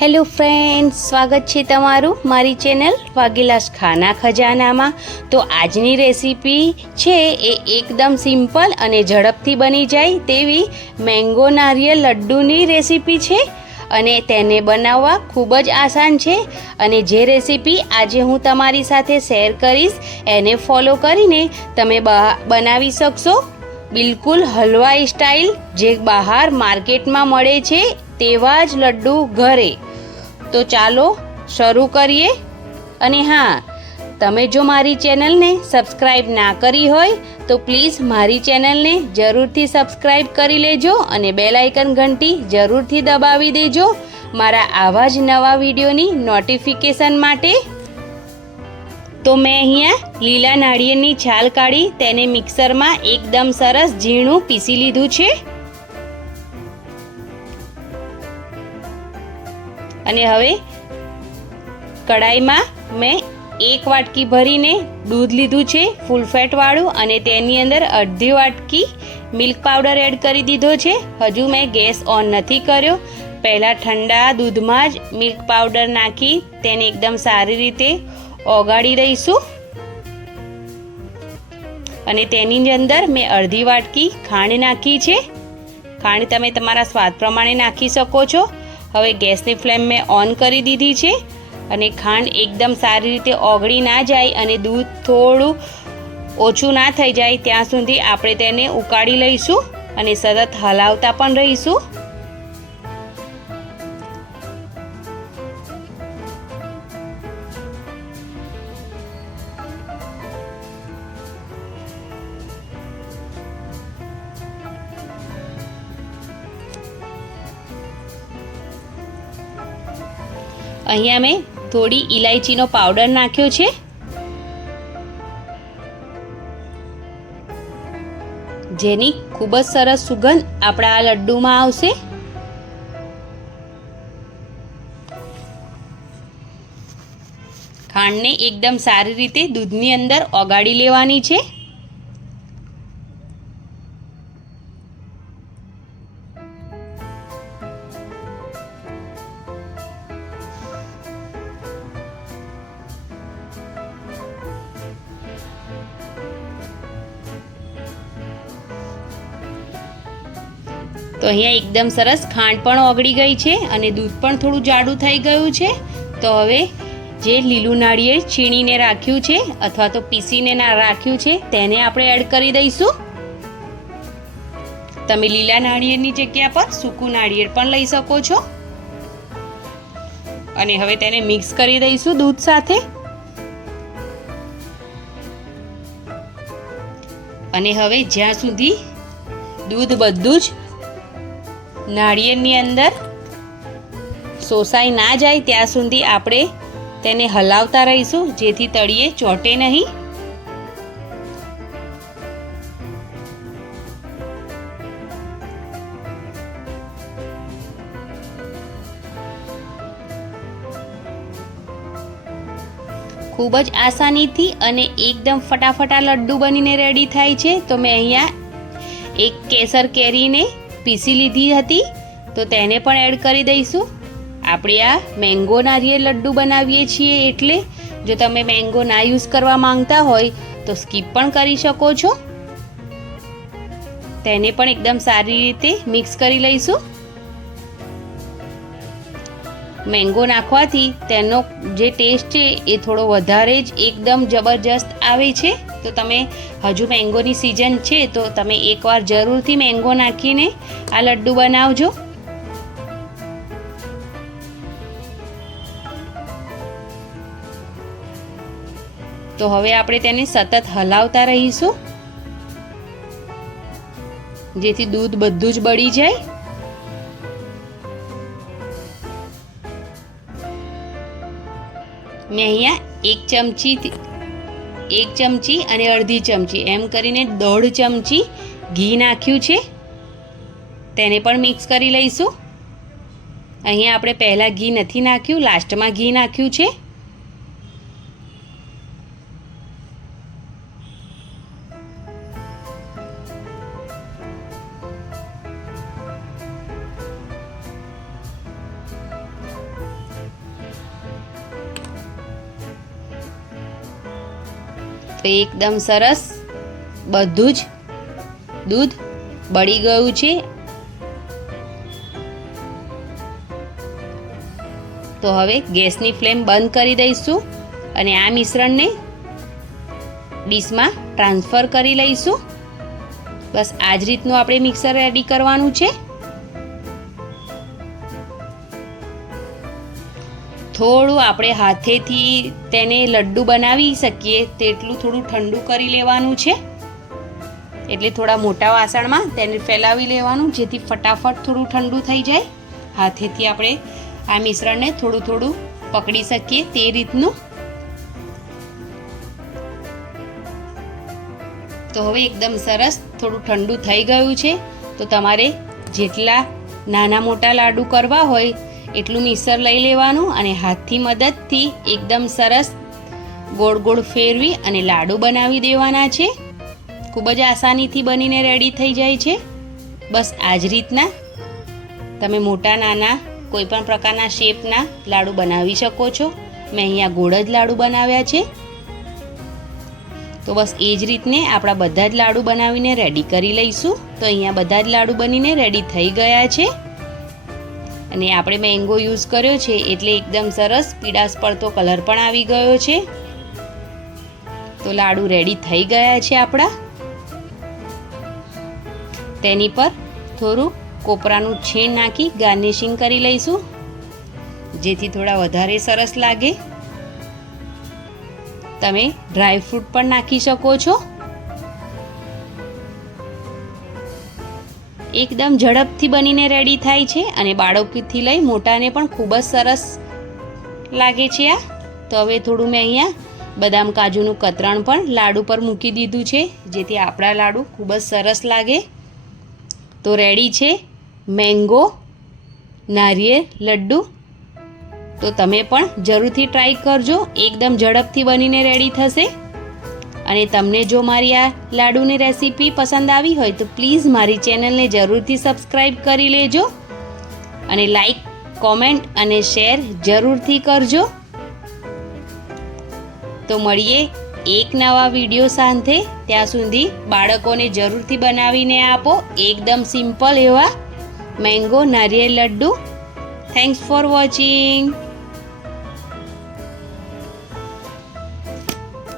Hello friends, સ્વાગત છે તમારું મારી ચેનલ વાઘીલાસ ખાના ખજાનામાં. તો આજની રેસીપી છે એ એકદમ સિમ્પલ અને ઝડપથી બની જાય તેવી મેંગો નારિયેળ લડ્ડુની રેસીપી છે અને તેને બનાવવા ખૂબ જ આસાન છે. અને જે રેસીપી આજે હું તમારી સાથે શેર કરીશ એને ફોલો કરીને તમે બનાવી શકશો. બિલકુલ હલવાઈ સ્ટાઇલ જે બહાર માર્કેટમાં મળે છે તેવા જ લડ્ડુ ઘરે. તો ચાલો શરૂ કરીએ. અને હા, તમે જો મારી ચેનલને સબસ્ક્રાઈબ ના કરી હોય, તો પ્લીઝ મારી ચેનલને જરૂરથી સબસ્ક્રાઈબ કરી લેજો અને બેલ આઇકન ઘંટી જરૂરથી દબાવી દેજો. મારા આવા જ નવા વિડીયોની નોટિફિકેશન માટે તો મેં અહીંયા લીલા નાળિયેરની છાલ કાઢી તેને મિક્સરમાં એકદમ સરસ ઝીણું પીસી લીધું છે. અને હવે કડાઈમાં મેં એક વાટકી ભરીને દૂધ લીધું છે, ફૂલ ફેટવાળું અને તેની અંદર અડધી વાટકી મિલ્ક પાવડર એડ કરી દીધો છે. હજુ મેં ગેસ ઓન નથી કર્યો. પહેલાં ઠંડા દૂધમાં જ મિલ્ક પાવડર નાખી તેને એકદમ સારી રીતે ઓગાળી દઈશું. અને તેની અંદર મેં અડધી વાટકી ખાંડ નાખી છે. ખાંડ તમે તમારા સ્વાદ પ્રમાણે નાખી શકો છો. હવે ગેસની ફ્લેમ મેં ઓન કરી દીધી છે. અને ખાંડ એકદમ સારી રીતે ઓગળી ના જાય અને દૂધ થોડું ઓછું ના થઈ જાય, ત્યાં સુધી આપણે તેને ઉકાળી લઈશું અને સતત હલાવતા પણ રહીશું. અહીંયા મેં થોડી ઇલાયચીનો પાવડર નાખ્યો છે. જેની ખૂબ જ સરસ સુગંધ આપણા આ લડ્ડુમાં આવશે. ખાંડને એકદમ સારી રીતે દૂધની અંદર ઓગાળી લેવાની છે. તો અહીંયા એકદમ સરસ ખાંડ પણ ઓગળી ગઈ છે અને દૂધ પણ થોડું જાડું થઈ ગયું છે. તો હવે જે લીલું નાળિયેર છીણીને રાખ્યું છે અથવા તો પીસીને ના રાખ્યું છે તેને આપણે એડ કરી દઈશું. તમે લીલા નાળિયેરની જગ્યા પર સૂકું નાળિયેર પણ લઈ શકો છો. અને હવે તેને મિક્સ કરી દઈશું દૂધ સાથે. અને હવે જ્યાં સુધી દૂધ બધું જ નાળિયેરની અંદર સોસાઈ ના જાય ત્યાં સુધી આપણે તેને હલાવતા રહીશું, જેથી તળિયે ચોંટે નહીં. ખૂબ જ આસાનીથી અને એકદમ ફટાફટ લડ્ડુ બનીને રેડી થાય છે. તો મેં અહીંયા એક કેસર કેરીને પીસી લીધી હતી, તો તેને પણ એડ કરી દઈશું. આપણે આ મેંગો નારિયેળ લડ્ડુ બનાવીએ છીએ એટલે જો તમે મેંગો ના યુઝ કરવા માંગતા હોય, તો સ્કીપ પણ કરી શકો છો. તેને પણ એકદમ સારી રીતે મિક્સ કરી લઈશું. મેંગો નાખવાથી તેનો જે ટેસ્ટ છે, એ થોડો વધારે જ એકદમ જબરજસ્ત આવે છે. તો તમે હજુ મેંગોની સિઝન છે, તો તમે એકવાર જરૂરથી મેંગો નાખીને આ લડ્ડુ બનાવજો. તો હવે આપણે તેને સતત હલાવતા રહીશું. જેથી દૂધ બધું જ બળી જાય. મેં અહીંયા એક ચમચી એક ચમચી અને અડધી ચમચી. એમ કરીને દોઢ ચમચી ઘી નાખ્યું છે. તેને પણ મિક્સ કરી લઈશું. અહીંયા આપણે પહેલાં ઘી નથી નાખ્યું, લાસ્ટમાં ઘી નાખ્યું છે. તો એકદમ સરસ બધું જ દૂધ બળી ગયું છે. તો હવે ગેસની ફ્લેમ બંધ કરી દઈશું અને આ મિશ્રણને ડીશમાં ટ્રાન્સફર કરી લઈશું. બસ આ જ રીતનું આપણે મિક્સર રેડી કરવાનું છે. થોડું આપણે હાથેથી તેને લડ્ડુ બનાવી શકીએ, તેટલું થોડું ઠંડુ કરી લેવાનું છે. એટલે થોડા મોટા વાસણમાં તેને ફેલાવી લેવાનું, જેથી ફટાફટ થોડું ઠંડુ થઈ જાય. હાથેથી આપણે આ મિશ્રણને થોડું થોડું પકડી શકીએ તે રીતનું. તો હવે એકદમ સરસ થોડું ઠંડુ થઈ ગયું છે. તો તમારે જેટલા નાના મોટા લાડુ કરવા હોય એટલું મિક્સર લઈ લેવાનું અને હાથથી મદદથી એકદમ સરસ ગોળ ગોળ ફેરવી અને લાડુ બનાવી દેવાના છે. ખૂબ જ આસાનીથી બનીને રેડી થઈ જાય છે. બસ આ જ રીતના તમે મોટા, નાના, કોઈ પણ પ્રકારના શેપના લાડુ બનાવી શકો છો. મેં અહીંયા ગોળ જ લાડુ બનાવ્યા છે. તો બસ એ જ રીતને આપણા બધા જ લાડુ બનાવીને રેડી કરી લઈશું. તો અહીંયા બધા જ લાડુ બનીને રેડી થઈ ગયા છે. અને આપણે મેંગો યુઝ કર્યો છે એટલે એકદમ સરસ પીળાશ પડતો કલર પણ આવી ગયો છે. તો લાડુ રેડી થઈ ગયા છે આપણા. તેની પર થોડું કોપરાનું છીણ નાખી ગાર્નિશિંગ કરી લઈશું. જેથી થોડા વધારે સરસ લાગે. તમે ડ્રાય ફ્રૂટ પણ નાખી શકો છો. એકદમ ઝડપથી બનીને રેડી થાય છે અને બાળકોથી લઈ મોટાને પણ ખૂબ જ સરસ લાગે છે આ. તો હવે થોડું મેં અહીંયા બદામ કાજુનું કતરણ પણ લાડુ પર મૂકી દીધું છે, જેથી આપણા લાડુ ખૂબ જ સરસ લાગે. તો રેડી છે મેંગો નારિયેળ, લડ્ડુ. તો તમે પણ જરૂરથી ટ્રાય કરજો, એકદમ ઝડપથી બનીને રેડી થશે. અને તમને જો મારી આ લાડુની રેસીપી પસંદ આવી હોય તો પ્લીઝ મારી ચેનલને જરૂરથી સબસ્ક્રાઈબ કરી લેજો અને લાઈક, કોમેન્ટ અને શેર જરૂરથી કરજો. તો મળીએ એક નવા વીડિયો સાથે. ત્યાં સુધી બાળકોને જરૂરથી બનાવીને આપો એકદમ સિમ્પલ એવા મેંગો, નારિયેળ, લડ્ડુ. Thanks for watching